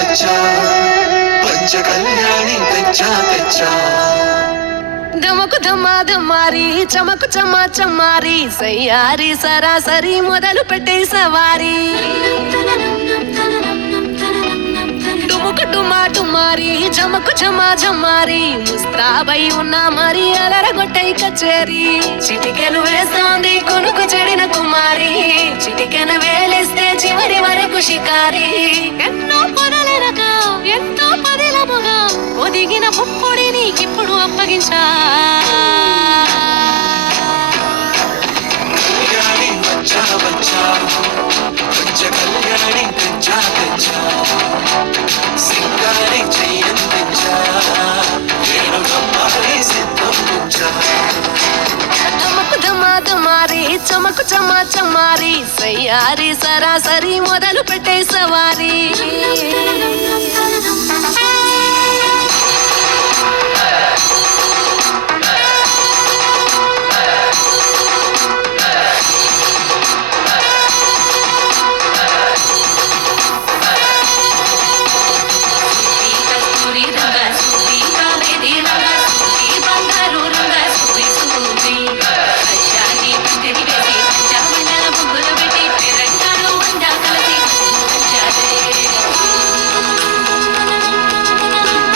వచ్చా పంచ కళ్యాణి తెచ్చా తెచ్చా దమకు ధమ్మా ధమ్మారి చమకు చమ్మా చమ్మారి సయ్యారి సరాసరి మొదలు పెట్టే సవారి డుముకు డుమా డుమ్మారి జమకు జమా జమ్మారి ముస్తాబై ఉన్నా మరి అలరగొట్టై కచేరి చిటికెను వేస్తోంది కొనుకు చెడిన కుమారి చిటికెను వేలిస్తే చివరి వరకు షికారి ఎన్నో పొరలెనక ఎంతో పదిలముగా ఒదిగిన పుప్పొడి నీకిప్పుడు అప్పగించా కళ్యాణి వచ్చా వచ్చా పంచ కళ్యాణి తెచ్చా తెచ్చా సింగారి చెయ్యందించా ఏడు కమ్మారి సిద్ధం ఉంచా చమకు ధమ్మా ధమ్మారి చమకు చమ్మా చమ్మారి సయ్యారి సరాసరి మొదలు పెట్టే సవారి